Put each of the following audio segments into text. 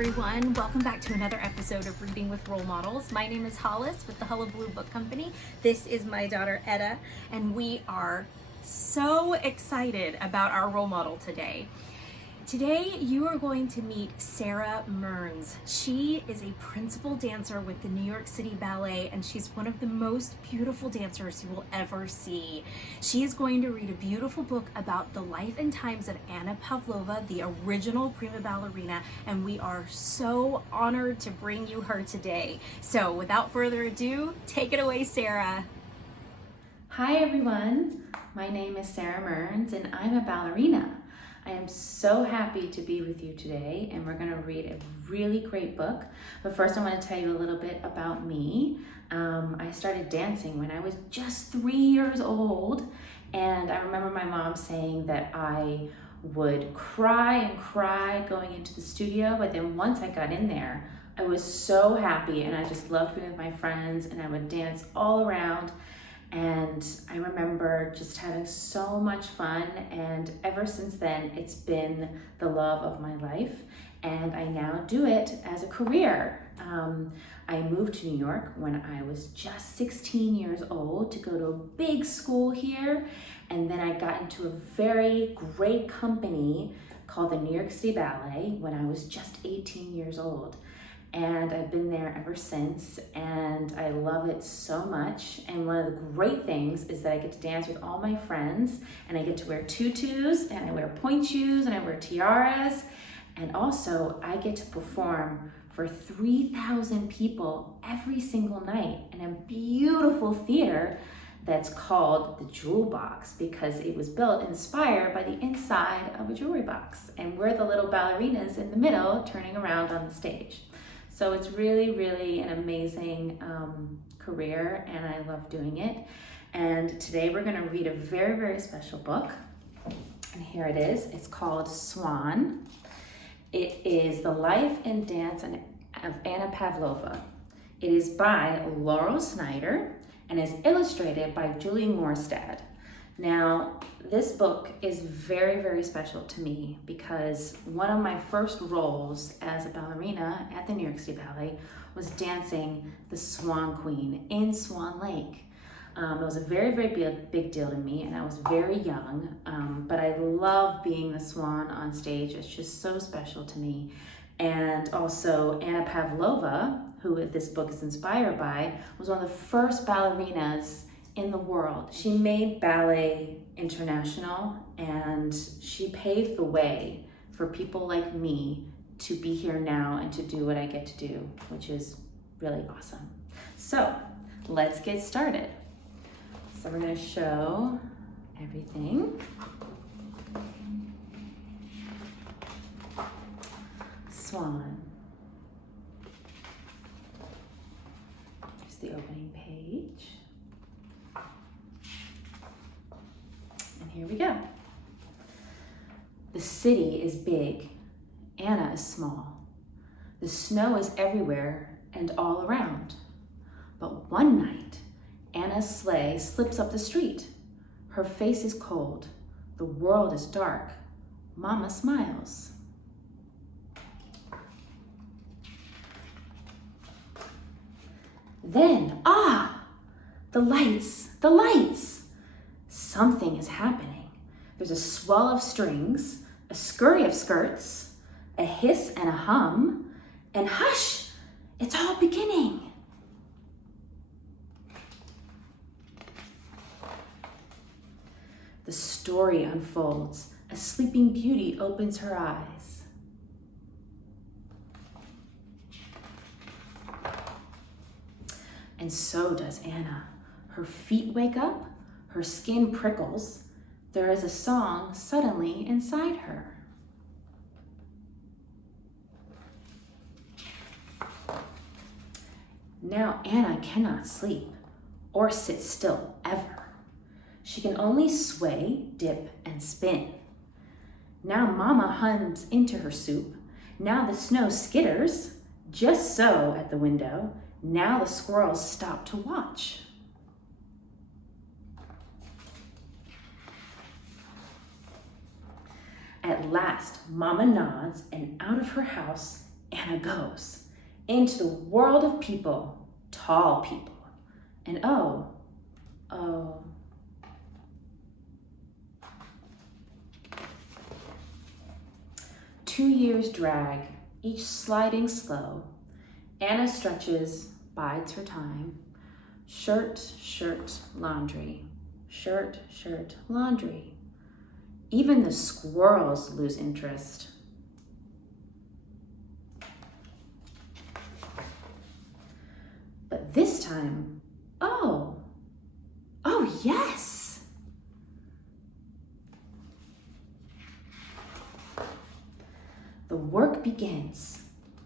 everyone. Welcome back to another episode of Reading with Role Models. My name is Hollis with the Hullabaloo Book Company. This is my daughter Etta, and we are so excited about our role model today. Today, you are going to meet Sara Mearns. She is a principal dancer with the New York City Ballet, and she's one of the most beautiful dancers you will ever see. She is going to read a beautiful book about the life and times of Anna Pavlova, the original Prima Ballerina, and we are so honored to bring you her today. So without further ado, take it away, Sara. Hi everyone, my name is Sara Mearns and I'm a ballerina. I am so happy to be with you today, and we're going to read a really great book. But first I want to tell you a little bit about me. I started dancing when I was just 3 years old, and I remember my mom saying that I would cry and cry going into the studio, but then once I got in there, I was so happy and I just loved being with my friends, and I would dance all around. And I remember just having so much fun, and ever since then it's been the love of my life, and I now do it as a career. I moved to New York when I was just 16 years old to go to a big school here, and then I got into a very great company called the New York City Ballet when I was just 18 years old. And I've been there ever since, and I love it so much. And one of the great things is that I get to dance with all my friends, and I get to wear tutus, and I wear pointe shoes, and I wear tiaras, and also I get to perform for 3,000 people every single night in a beautiful theater that's called the Jewel Box, because it was built inspired by the inside of a jewelry box, and we're the little ballerinas in the middle turning around on the stage. So it's really, really an amazing career, and I love doing it. And today we're going to read a very, very special book. And here it is. It's called Swan. It is the life and dance of Anna Pavlova. It is by Laurel Snyder and is illustrated by Julie Morstad. Now, this book is very, very special to me because one of my first roles as a ballerina at the New York City Ballet was dancing the Swan Queen in Swan Lake. It was a very, very big deal to me, and I was very young, but I love being the swan on stage. It's just so special to me. And also Anna Pavlova, who this book is inspired by, was one of the first ballerinas in the world. She made ballet international, and she paved the way for people like me to be here now and to do what I get to do, which is really awesome. So let's get started. So we're going to show everything. Swan. Here's the opening page. Here we go. The city is big. Anna is small. The snow is everywhere and all around. But one night, Anna's sleigh slips up the street. Her face is cold. The world is dark. Mama smiles. Then, the lights, the lights. Something is happening. There's a swell of strings, a scurry of skirts, a hiss and a hum, and hush, it's all beginning. The story unfolds. A sleeping beauty opens her eyes. And so does Anna. Her feet wake up. Her skin prickles. There is a song suddenly inside her. Now Anna cannot sleep or sit still ever. She can only sway, dip, and spin. Now Mama hums into her soup. Now the snow skitters, just so at the window. Now the squirrels stop to watch. At last, Mama nods, and out of her house Anna goes into the world of people, tall people. And oh, 2 years drag, each sliding slow. Anna stretches, bides her time. Shirt, shirt, laundry. Shirt, shirt, laundry. Even the squirrels lose interest. But this time, oh yes! The work begins.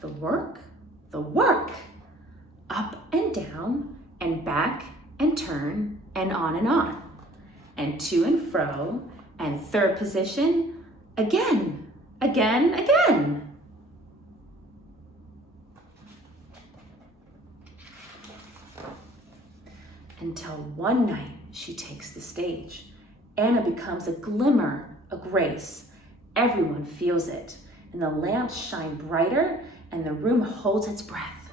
The work? The work! Up and down, and back, and turn, and on, and to and fro, and third position, again, again, again. Until one night she takes the stage. Anna becomes a glimmer, a grace. Everyone feels it, and the lamps shine brighter, and the room holds its breath.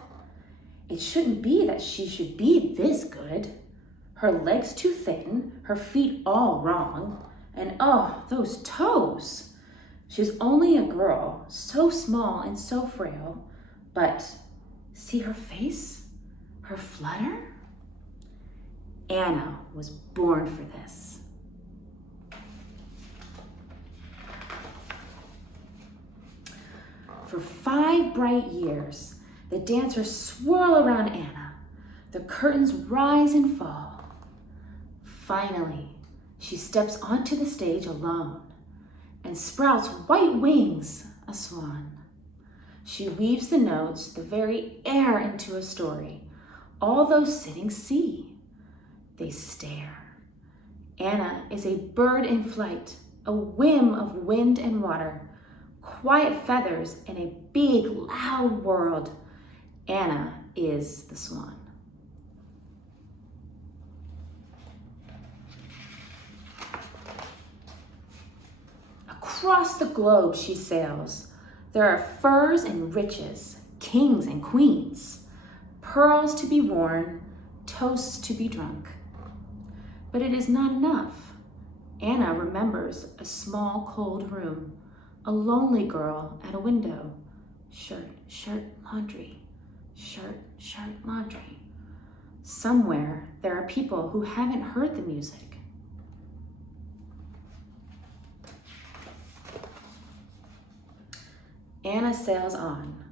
It shouldn't be that she should be this good. Her legs too thin, her feet all wrong, and oh, those toes. She's only a girl, so small and so frail, but see her face, her flutter? Anna was born for this. For 5 bright years, the dancers swirl around Anna. The curtains rise and fall. Finally, she steps onto the stage alone and sprouts white wings, a swan. She weaves the notes, the very air into a story. All those sitting see. They stare. Anna is a bird in flight, a whim of wind and water, quiet feathers in a big, loud world. Anna is the swan. Across the globe she sails. There are furs and riches, kings and queens, pearls to be worn, toasts to be drunk. But it is not enough. Anna remembers a small, cold room, a lonely girl at a window. Shirt, shirt, laundry. Shirt, shirt, laundry. Somewhere there are people who haven't heard the music. Anna sails on.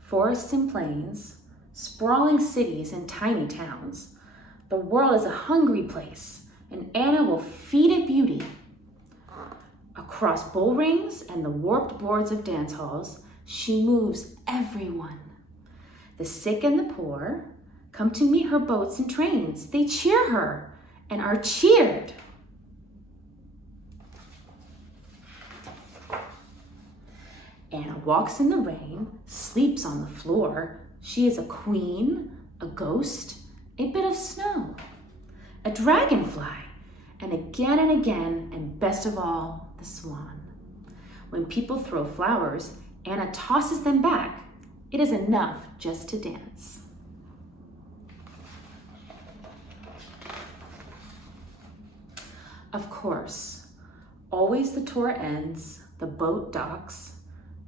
Forests and plains, sprawling cities and tiny towns. The world is a hungry place, and Anna will feed it beauty. Across bull rings and the warped boards of dance halls, she moves everyone. The sick and the poor come to meet her boats and trains. They cheer her and are cheered. Anna walks in the rain, sleeps on the floor. She is a queen, a ghost, a bit of snow, a dragonfly, and again, and best of all, the swan. When people throw flowers, Anna tosses them back. It is enough just to dance. Of course, always the tour ends, the boat docks,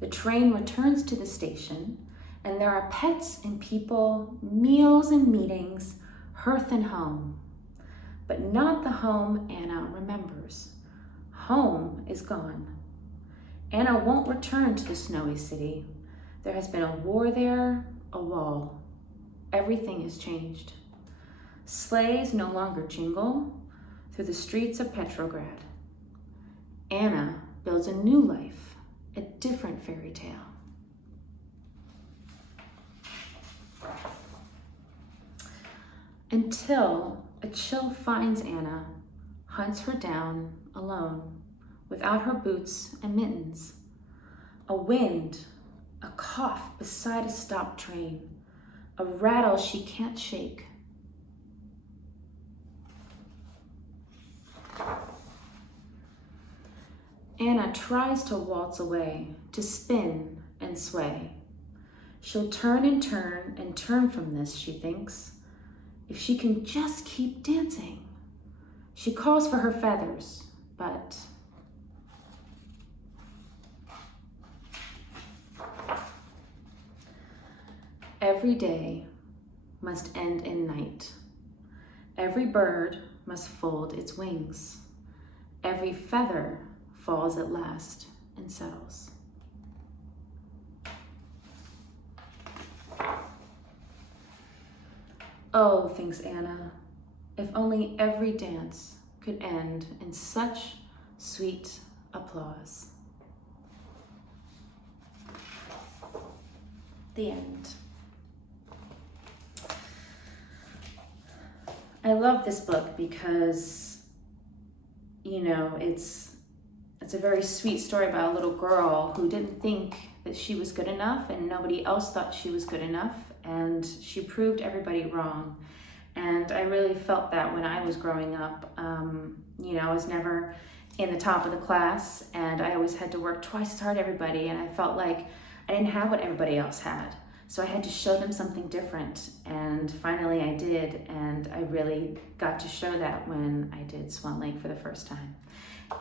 the train returns to the station, and there are pets and people, meals and meetings, hearth and home. But not the home Anna remembers. Home is gone. Anna won't return to the snowy city. There has been a war there, a wall. Everything has changed. Sleighs no longer jingle through the streets of Petrograd. Anna builds a new life, a different fairy tale. Until a chill finds Anna, hunts her down alone, without her boots and mittens. A wind, a cough beside a stopped train, a rattle she can't shake. Anna tries to waltz away, to spin and sway. She'll turn and turn and turn from this, she thinks, if she can just keep dancing. She calls for her feathers, but every day must end in night. Every bird must fold its wings. Every feather falls at last and settles. Oh, thinks Anna, if only every dance could end in such sweet applause. The end. I love this book because, you know, it's a very sweet story about a little girl who didn't think that she was good enough and nobody else thought she was good enough, and she proved everybody wrong. And I really felt that when I was growing up. You know, I was never in the top of the class, and I always had to work twice as hard as everybody, and I felt like I didn't have what everybody else had. So I had to show them something different, and finally I did, and I really got to show that when I did Swan Lake for the first time.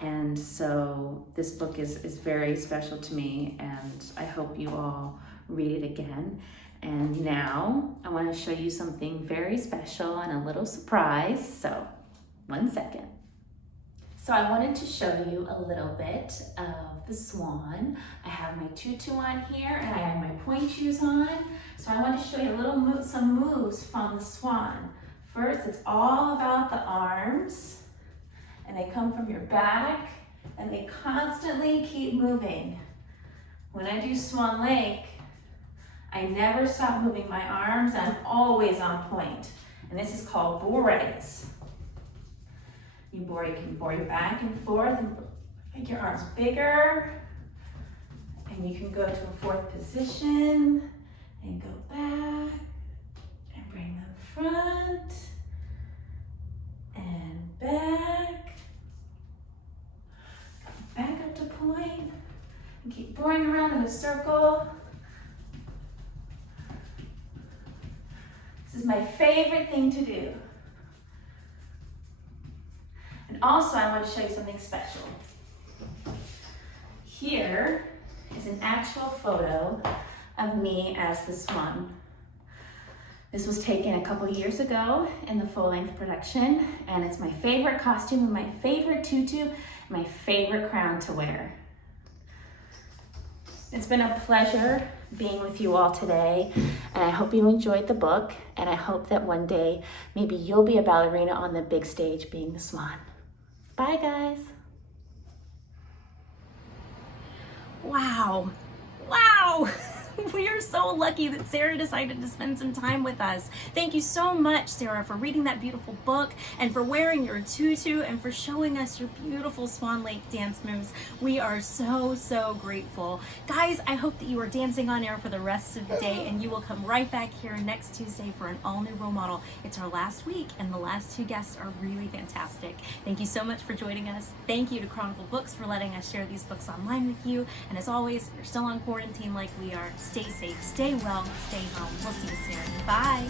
And so this book is very special to me, and I hope you all read it again. And now I want to show you something very special and a little surprise, so 1 second. So I wanted to show you a little bit of the swan. I have my tutu on here and I have my pointe shoes on. So I want to show you a little some moves from the swan. First, it's all about the arms, and they come from your back and they constantly keep moving. When I do Swan Lake, I never stop moving my arms. I'm always on point. And this is called bourrées. You can board back and forth and make your arms bigger. And you can go to a fourth position and go back and bring them front and back. Back up to point and keep boring around in a circle. This is my favorite thing to do. And also I want to show you something special. Here is an actual photo of me as the swan. This was taken a couple years ago in the full-length production, and it's my favorite costume and my favorite tutu, my favorite crown to wear. It's been a pleasure being with you all today, and I hope you enjoyed the book, and I hope that one day maybe you'll be a ballerina on the big stage being the swan. Bye, guys. Wow. Wow. We are so lucky that Sara decided to spend some time with us. Thank you so much, Sara, for reading that beautiful book and for wearing your tutu and for showing us your beautiful Swan Lake dance moves. We are so, so grateful. Guys, I hope that you are dancing on air for the rest of the day, and you will come right back here next Tuesday for an all-new role model. It's our last week, and the last two guests are really fantastic. Thank you so much for joining us. Thank you to Chronicle Books for letting us share these books online with you. And as always, if you're still on quarantine like we are, stay safe, stay well, stay home. We'll see you soon. Bye.